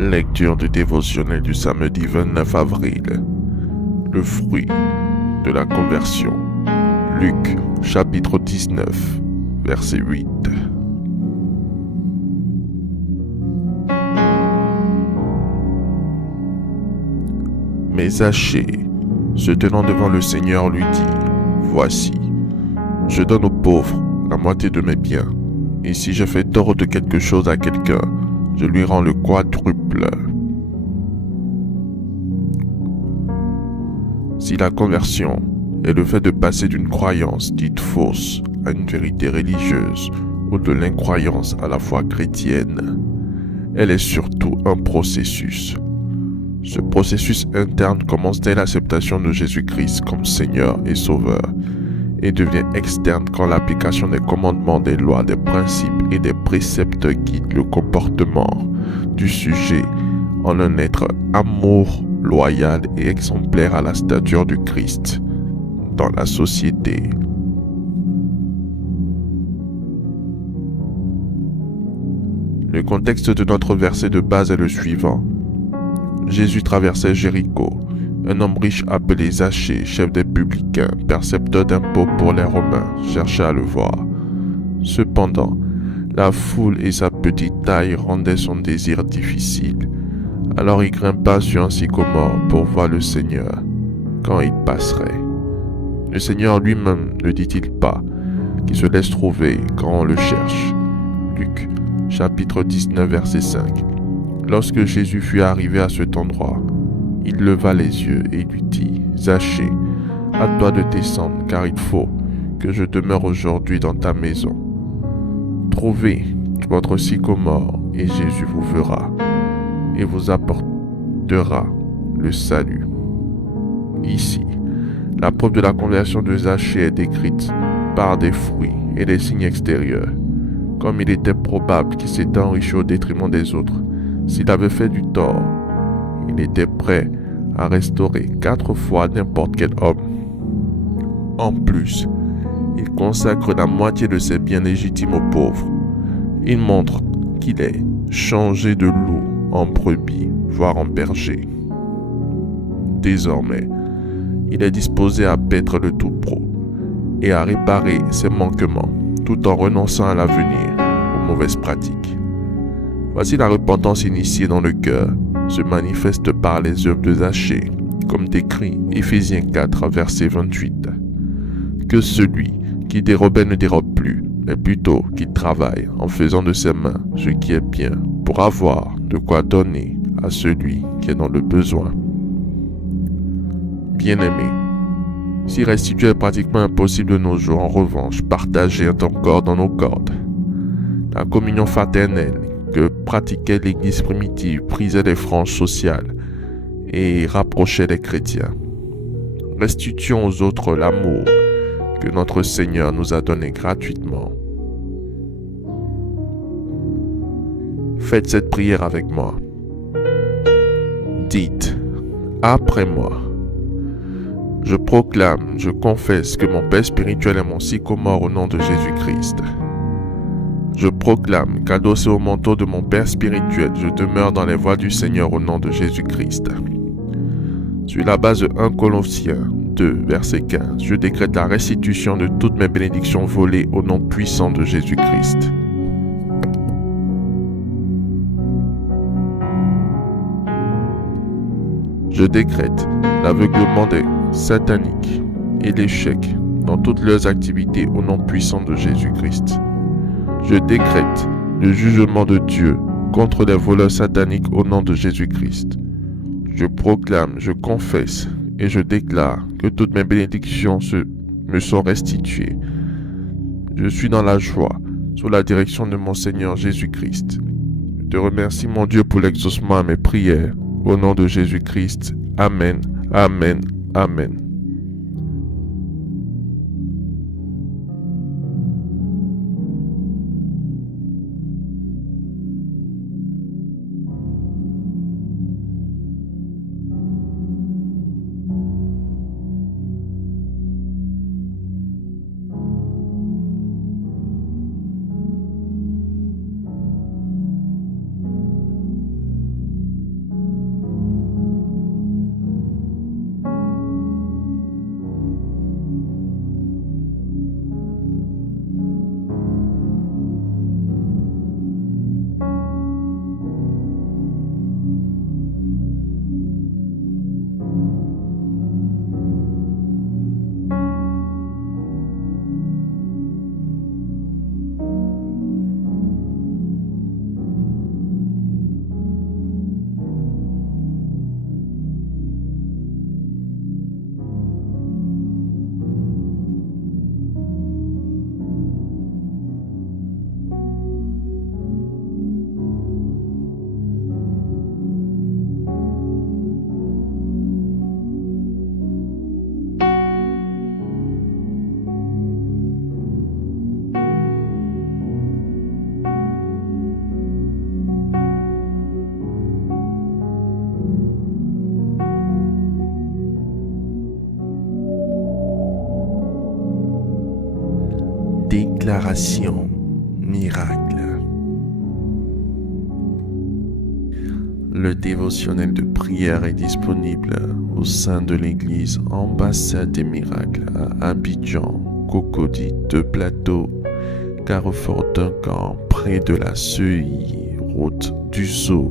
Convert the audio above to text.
Lecture du dévotionnel du samedi 29 avril. Le fruit de la conversion. Luc, chapitre 19, verset 8. Mais Zachée, se tenant devant le Seigneur, lui dit : Voici, je donne aux pauvres la moitié de mes biens, et si je fais tort de quelque chose à quelqu'un, je lui rends le quadruple. Si la conversion est le fait de passer d'une croyance dite fausse à une vérité religieuse ou de l'incroyance à la foi chrétienne, elle est surtout un processus. Ce processus interne commence dès l'acceptation de Jésus-Christ comme Seigneur et Sauveur et devient externe quand l'application des commandements, des lois, des principes et des préceptes guide le comportement du sujet en un être amour, loyal et exemplaire à la stature du Christ dans la société. Le contexte de notre verset de base est le suivant. Jésus traversait Jéricho. Un homme riche appelé Zachée, chef des publicains, percepteur d'impôts pour les Romains, cherchait à le voir. Cependant, la foule et sa petite taille rendaient son désir difficile. Alors il grimpa sur un sycomore pour voir le Seigneur quand il passerait. Le Seigneur lui-même ne dit-il pas qu'il se laisse trouver quand on le cherche. Luc, chapitre 19, verset 5. Lorsque Jésus fut arrivé à cet endroit, il leva les yeux et lui dit : Zachée, hâte-toi de descendre, car il faut que je demeure aujourd'hui dans ta maison. Trouvez votre sycomore, et Jésus vous verra et vous apportera le salut. Ici, la preuve de la conversion de Zachée est décrite par des fruits et des signes extérieurs. Comme il était probable qu'il s'était enrichi au détriment des autres, s'il avait fait du tort, il était prêt à restaurer 4 fois n'importe quel homme. En plus, il consacre la moitié de ses biens légitimes aux pauvres. Il montre qu'il est changé de loup en brebis, voire en berger. Désormais, il est disposé à paître le tout-pro et à réparer ses manquements, tout en renonçant à l'avenir aux mauvaises pratiques. Voici la repentance initiée dans le cœur se manifeste par les œuvres de Zachée, comme décrit Éphésiens 4, verset 28. Que celui qui dérobait ne dérobe plus, mais plutôt qu'il travaille en faisant de ses mains ce qui est bien, pour avoir de quoi donner à celui qui est dans le besoin. Bien-aimé, si restituer est pratiquement impossible de nos jours, en revanche, partager est encore dans nos cordes. La communion fraternelle que pratiquait l'Église primitive brisait les franges sociales et rapprochait les chrétiens. Restituons aux autres l'amour que notre Seigneur nous a donné gratuitement. Faites cette prière avec moi. Dites, après moi. Je proclame, je confesse que mon Père spirituel est mon sycomore au nom de Jésus-Christ. Je proclame qu'adossé au manteau de mon Père spirituel, je demeure dans les voies du Seigneur au nom de Jésus-Christ. Sur la base de 1 Colossiens 2, verset 15, je décrète la restitution de toutes mes bénédictions volées au nom puissant de Jésus-Christ. Je décrète l'aveuglement des sataniques et l'échec dans toutes leurs activités au nom puissant de Jésus-Christ. Je décrète le jugement de Dieu contre les voleurs sataniques au nom de Jésus-Christ. Je proclame, je confesse et je déclare que toutes mes bénédictions me sont restituées. Je suis dans la joie sous la direction de mon Seigneur Jésus-Christ. Je te remercie mon Dieu pour l'exaucement à mes prières. Au nom de Jésus-Christ. Amen, amen, amen. Déclaration miracle. Le dévotionnel de prière est disponible au sein de l'église Ambassade des Miracles à Abidjan, Cocody, 2 Plateaux, Carrefour Duncan, près de la Seuilly, route du Zoo.